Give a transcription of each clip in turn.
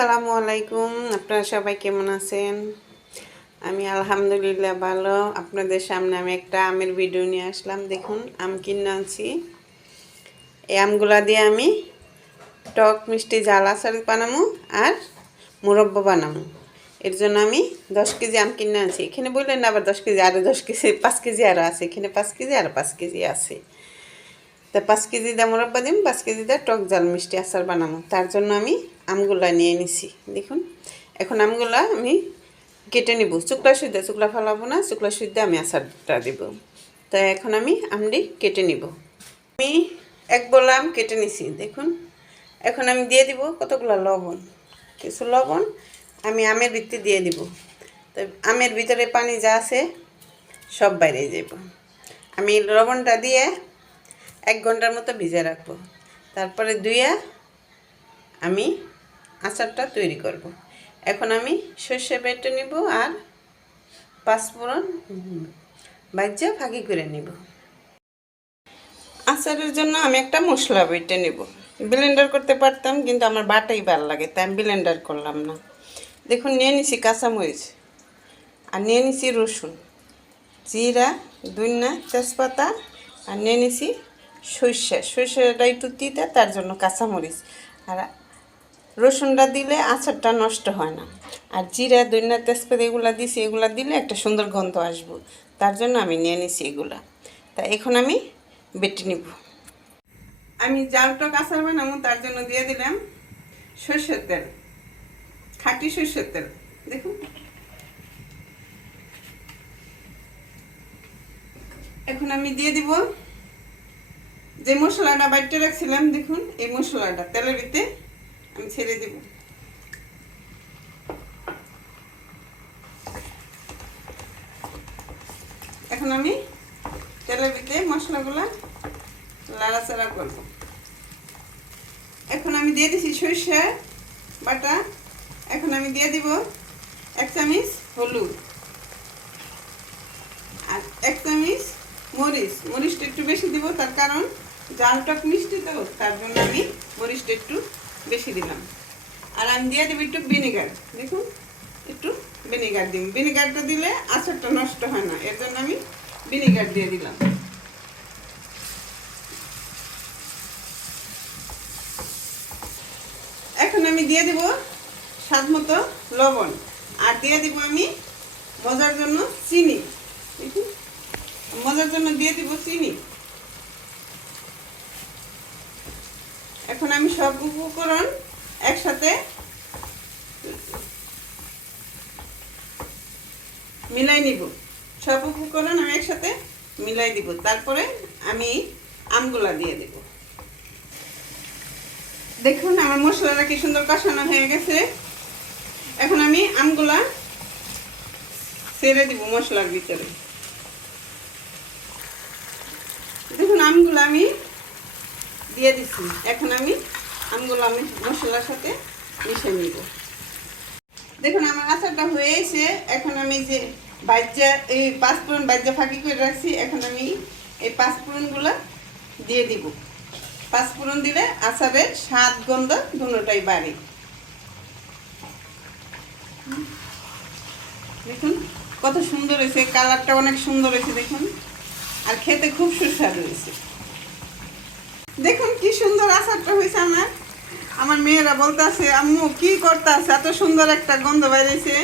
আসসালামু আলাইকুম। আপনারা সবাই কেমন আছেন? আমি আলহামদুলিল্লাহ ভালো। আপনাদের সামনে আমি একটা আমের ভিডিও নিয়ে আসলাম। দেখুন, আম কিনে আনছি। এই আমগুলা দিয়ে আমি টক মিষ্টি ঝাল আচার বানাবো আর মুরব্বা বানাবো। এর জন্য আমি 10 কেজি আম কিনে আনছি। এখানে বললেন না আবার 10 কেজি, আরও 10 কেজি, 5 কেজি আরও আছে। এখানে 5 কেজি আর 5 কেজি আছে। তা 5 কেজি দিয়ে মুরব্বা দিন, 5 কেজি দিয়ে টক ঝাল মিষ্টি আচার বানাবো। তার জন্য আমি আমগুলা নিয়ে নিছি। দেখুন, এখন আমগুলা আমি কেটে নিব। চুকলা ফেলাবো না, চুকলা সুদ্ধে আমি আচারটা দিব। তো এখন আমি আমটি কেটে নিব। আমি এক বলা আম কেটে নিছি। দেখুন, এখন আমি দিয়ে দিব কতগুলো লবণ। কিছু লবণ আমি আমের ভিতরে দিয়ে দিব। তো আমের ভিতরে পানি যা আছে সব বাইরে যাব। আমি লবণটা দিয়ে 1 ঘন্টার মতো ভিজে রাখবো। তারপরে ধুইয়া আমি আচারটা তৈরি করব। এখন আমি সর্ষে বেটে নিব আর 5 ফোড়ন ভাজা ফাঁকি করে নিব। আচারের জন্য আমি একটা মশলা বেটে নেব। ব্লেন্ডার করতে পারতাম, কিন্তু আমার বাটাই ভালো লাগে, তাই আমি ব্লেন্ডার করলাম না। দেখুন, নিয়ে নিছি কাঁচামরিচ আর নিয়ে নিছি রসুন, জিরা, ধনিয়া, তেজপাতা আর নিয়ে নিছি সর্ষেটা একটু তিতা, তার জন্য কাঁচামরিচ। আর রসুনটা দিলে আচারটা নষ্ট হয় না। আর জিরা, ধনিয়া, তেজপাতা এগুলো দিছি, এগুলো দিলে একটা সুন্দর গন্ধ আসবো, তার জন্য আমি নিয়ে নিছি এগুলা। তা এখন আমি বেটে নিব। আমি জালটক আচার বানাবো, তার জন্য দিয়ে দিলাম সর্ষের তেল, খাঁটি সর্ষের তেল। দেখুন, এখন আমি দিয়ে দিব যে মশলাটা বাইটে রাখছিলাম। দেখুন, এই মশলাটা তেলের ভিতরে আমি ছেড়ে দিব। এখন আমি তেলের ভিতরে মশলাগুলা লাড়াচাড়া করব। এখন আমি দিয়ে দিছি সরিষা বাটা। এখন আমি দিয়ে দিব 1 চামচ হলুদ আর 1 চামচ মরিচটা একটু বেশি দিব, তার কারণ জাল টক মিষ্টি তো, তার জন্য আমি মরিচটা একটু বেশি দিলাম। আর আমি দিয়ে দেবো একটু ভিনেগার। দেখুন, একটু ভিনেগার দিব। ভিনেগারটা দিলে আচারটা নষ্ট হয় না, এর জন্য আমি ভিনেগার দিয়ে দিলাম। এখন আমি দিয়ে দিব স্বাদ মতো লবণ আর দিয়ে দিব আমি মজার জন্য চিনি। মজার জন্য দিয়ে দিব চিনি। এখন আমি সব উপকরণ একসাথে মিলাই নিব। সব উপকরণ আমি একসাথে মিলাই দিব। তারপরে আমি আমগুলা দিয়ে দিব। দেখুন, আমার মশলাটা কি সুন্দর কষানো হয়ে গেছে। এখন আমি আমগুলা ছেড়ে দিব মশলার ভিতরে। দেখুন, আমগুলো আমি দিয়ে দিচ্ছি। এখন আমি আমগুলো আমি মশলার সাথে মিশিয়ে নিব। দেখুন, আমার আচারটা হয়েছে। এখন আমি যে এই 5 ফোড়ন ভাজা ফাঁকি করে রাখছি, এখন আমি এই 5 ফোড়নগুলো দিয়ে দিব। 5 ফোড়ন দিলে আচারের স্বাদ গন্ধ দুটোটাই বাড়ে। দেখুন কত সুন্দর হয়েছে, কালারটা অনেক সুন্দর হয়েছে। দেখুন, আর খেতে খুব সুস্বাদু হয়েছে। দেখুন কি সুন্দর আচারটা হয়েছে। আমার মেয়েরা বলতে আছে, আম্মু কি করতে আছে, এত সুন্দর একটা গন্ধ বাইরেছে।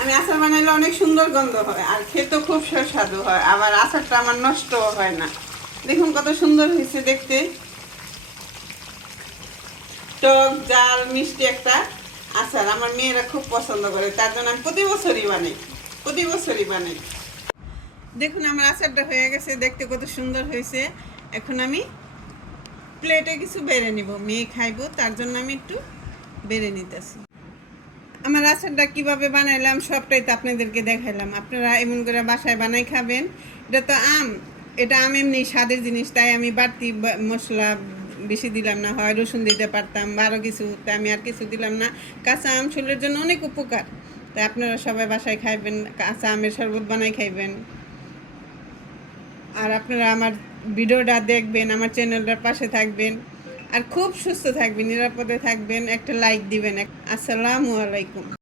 আমি আচার বানাইলে অনেক সুন্দর গন্ধ হয় আর খেতে খুব সুস্বাদু হয়, আবার আচারটা আমার নষ্টও হয় না। দেখুন কত সুন্দর হয়েছে দেখতে। টক ঝাল মিষ্টি একটা আচার আমার মেয়েরা খুব পছন্দ করে, তার জন্য আমি প্রতি বছরই বানাই। দেখুন, আমার আচারটা হয়ে গেছে, দেখতে কত সুন্দর হয়েছে। এখন আমি প্লেটে কিছু বেড়ে নিব, মেয়ে খাইবো, তার জন্য আমি একটু বেড়ে নিতেছি। আমার আচারটা কিভাবে বানাইলাম সবটাই তো আপনাদেরকে দেখাইলাম। আপনারা এমন করে বাসায় বানাই খাবেন। এটা তো আম, এটা আম এমনি স্বাদের জিনিস, তাই আমি বাড়তি মশলা বেশি দিলাম না। হয় রসুন দিতে পারতাম বা আরও কিছু, তাই আমি আর কিছু দিলাম না। কাঁচা আম শরীরের জন্য অনেক উপকার, তাই আপনারা সবাই বাসায় খাইবেন, কাঁচা আমের শরবত বানাই খাইবেন। আর আপনারা আমার ভিডিওটা দেখবেন, আমার চ্যানেলটার পাশে থাকবেন। আর খুব সুস্থ থাকবেন, নিরাপদে থাকবেন, একটা লাইক দিবেন। আসসালামু আলাইকুম।